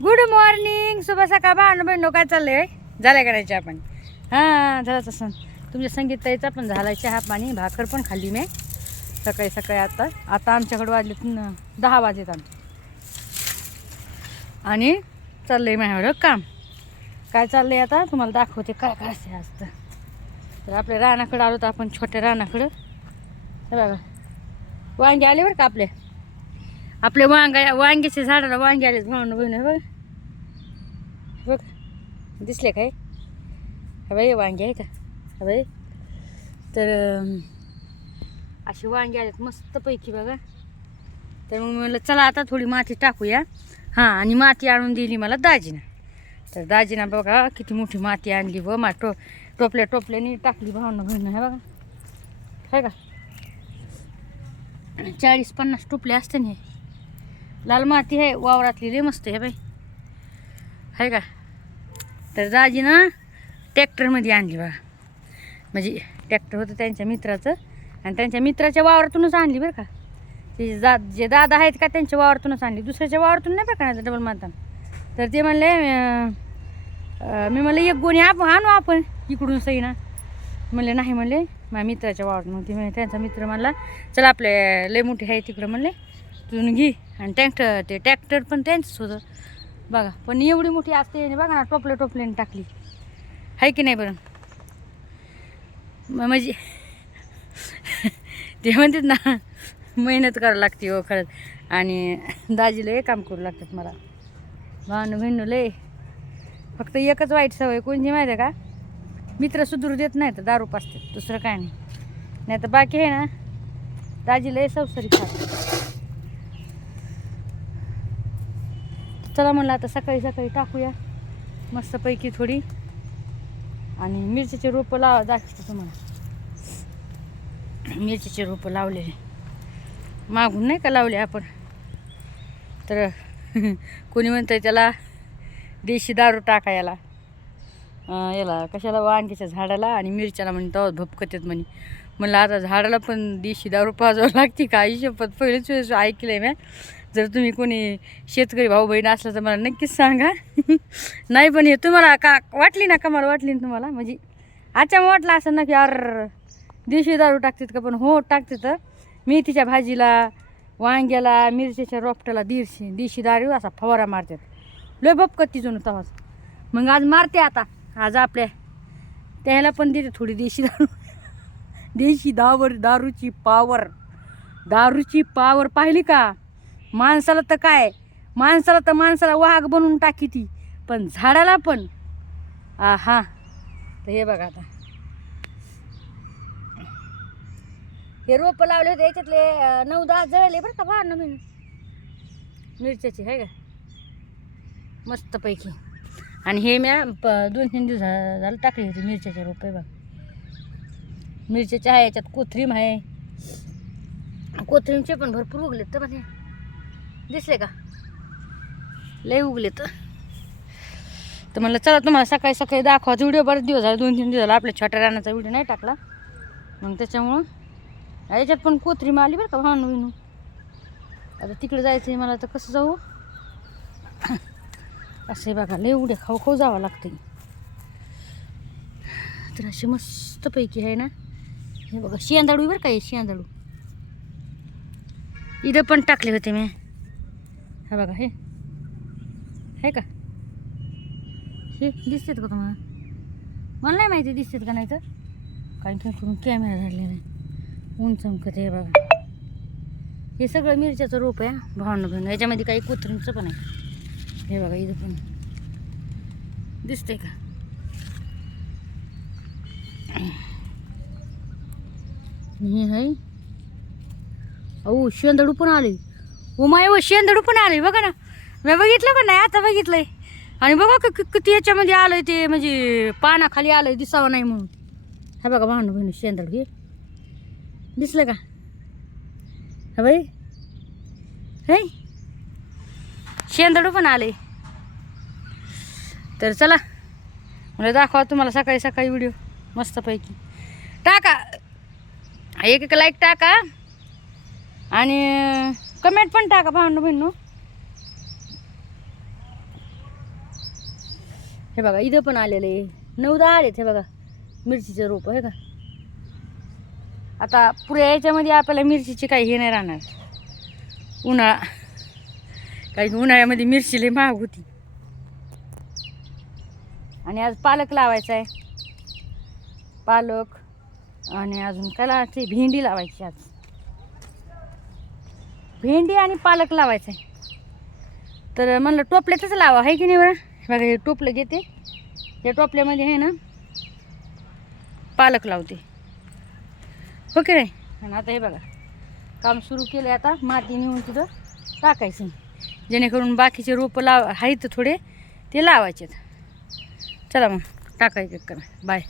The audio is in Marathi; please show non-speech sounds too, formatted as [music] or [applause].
गुड मॉर्निंग शुभ सकाळ भावना बहिणो काय चाललंय? झालं करायचे आपण हां झालं तसं तुमच्या संगीतताईचा पण झाला चहा पाणी. भाकर पण खाल्ली मी. सकाळी सकाळी आता. आता आमच्याकडे वाजलेत दहा वाजेत आमचे. आणि चाललंय माझ्यावर काम. काय चाललंय आता? तुम्हाला दाखवते काय काय असते असतं तर. आपल्या रानाकडं आलो तर आपण छोट्या रानाकडं. बघा. वांगे आले बरं का आपले? आपले वांगा वांग्याच्या झाडाला वांगे आले म्हणून बहिण बघ. बघ दिसले काय? हा बाई वांगे आहे का? हा बाई. तर असे वांगे आलेत मस्तपैकी बघा. तर मग म्हणलं चला आता थोडी माती टाकूया. हां आणि माती आणून दिली मला दाजीनं. तर दाजीनं बघा किती मोठी माती आणली व मा टो टोपल्या टोपल्याने टाकली भावनं बहिणं हे बघा. आहे का? चाळीस पन्नास टोपले असते ना. हे लाल माती आहे वावरातली लय मस्त आहे बाई. आहे का? तर दाजी ना ट्रॅक्टरमध्ये आणली बघा. म्हणजे ट्रॅक्टर होतं त्यांच्या मित्राचं आणि त्यांच्या मित्राच्या वावरातूनच आणली बरं का. ते जा जे दादा आहेत का त्यांच्या वावरातूनच आणली. दुसऱ्याच्या वावरातून नाही बरं का डबल मारताना. तर ते म्हणले मी म्हणलं एक गोणी आप आणू आपण इकडून सही ना म्हणले नाही म्हणले माझ्या मित्राच्या वावरात मग ते त्यांचा मित्र म्हणला चला आपले लय मोठे आहे तिकडं म्हणले तुझून घे आणि ट्रॅक्टर ते ट्रॅक्टर पण त्यांचंच होतं. बघा पण एवढी मोठी असते आणि बघा ना टोपले टोपल्याने टाकली. आहे की नाही बरं? म्हणजे ते म्हणतात ना मेहनत करावं लागते हो खरंच. आणि दाजीला हे काम करू लागतात मला. भावनं बहिणू लय. फक्त एकच वाईट सवय कोणती माहिती आहे का? मित्र सुधरू देत नाही तर दारू पाचतात दुसरं काय नाही. नाही तर बाकी आहे ना दाजीला हे संसारी खात चला म्हणलं आता सकाळी सकाळी टाकूया. मस्तपैकी थोडी. आणि मिरचीचे रोपं लावा दाखवते तुम्हाला. मिरचीचे रोपं लावलेले. मागून नाही का लावले आपण? तर [laughs] कोणी म्हणतं त्याला देशी दारू टाकायला. याला कशाला वांग्याच्या झाडाला आणि मिरच्याला म्हणे तेव्हा भपकतात म्हणे. म्हणलं आता झाडाला पण देशी दारू पाजावं लागते का? आई शपथ पहिलेच वेळेस ऐकलं आहे म्या. जर तुम्ही कोणी शेतकरी भाऊ बहीण असलं तर मला नक्कीच सांगा. [laughs] नाही पण हे तुम्हाला का वाटली ना का? मला वाटली ना तुम्हाला? म्हणजे अच्छा वाटलं असं ना की अर देशी दारू टाकतात का? पण हो टाकते तर मेथीच्या भाजीला वांग्याला मिरच्याच्या रोपट्याला दीडशे देशी दारू असा फवारा मारतात. लय बपकत तिजून तवाच. मग आज मारते आता. आज आपल्या त्याला पण देते थोडी देशी दारू. देशी दावर दारूची पावर दारूची पावर पाहिली का? माणसाला तर काय? माणसाला तर माणसाला वाघ बनवून टाकी ती. पण झाडाला पण. आ हा तर हे बघा आता. हे रोपं लावले होते याच्यातले नऊ दहा जळले बरं का बा नवीन. मिरच्याची आहे का? मस्तपैकी. आणि हे म्या प दोन तीन दिवस झालं टाकली होती मिरच्याचे रोपे बघ. मिरच्याचे आहे याच्यात कोथरीम आहे. कोथरीमचे पण भरपूर उगलेत तर म्हणजे दिसले का? लय उगलेत. तर म्हणलं चला तुम्हाला सकाळी सकाळी दाखवायचा व्हिडिओ बरेच दिवस झाला दोन तीन दिवस झाला आपल्या छोट्या रानाचा व्हिडिओ नाही टाकला. मग त्याच्यामुळं याच्यात पण कोथरीम आली बरं का भानू विनू आता तिकडे जायचं आहे मला तर कसं जाऊ? असे बघा लय उड्या खाऊ खाऊ जावं लागते तर असे मस्तपैकी आहे ना. हे बघा शेंदाडू बरं का हे इथं पण टाकले होते मी. हा बघा हे. आहे का? हे दिसतात का तुम्हाला? मला नाही माहिती दिसतात का नाही तर. काही करून कॅमेरा झालेला नाही ऊन चमकत आहे बघा. हे सगळं मिरच्याचं रोप आहे भावनं भावनं याच्यामध्ये काही कुत्रींचं पण आहे. हे बघा इथं पण दिसतंय का? हे आहे अहो शेंदडू पण आले. उमाय माय व शेंदडू पण आले बघा ना. मी बघितलं पण नाही? आता बघितलंय. आणि बघा किती याच्यामध्ये आलंय ते म्हणजे पानाखाली आलंय दिसावं नाही म्हणून. हे बघा भांडू बहिणी शेंदडू हे. दिसलं का? हा बाई. हे? शेंदडू पण आले. तर चला मला दाखवा तुम्हाला सकाळी सकाळी व्हिडिओ मस्तपैकी. टाका. एक एक लाईक टाका. आणि कमेंट पण टाका भावनं बहिणू हे बघा इथं पण आलेले आहे. नऊ दहा आलेत हे बघा मिरचीचे रोप आहे का? आता पुऱ्या याच्यामध्ये आपल्याला मिरचीची काही हे नाही राहणार. उन्हाळा. काही उन्हाळ्यामध्ये मिरची लई महाग होती. आणि आज पालक लावायचा आहे. पालक आणि अजून काय लावायचं भेंडी लावायची आज. भेंडी आणि पालक लावायचं आहे. तर म्हणलं टोपल्यातच लावा आहे की नाही बरं? बघा हे टोपलं घेते. या टोपल्यामध्ये आहे ना पालक लावते. हो की आणि आता हे बघा काम सुरू केलं आता माती नेऊन तिथं टाकायचं जेणेकरून बाकीचे रोपं लाव आहेत थोडे ते लावायचे चला मग टाकायचे करा. बाय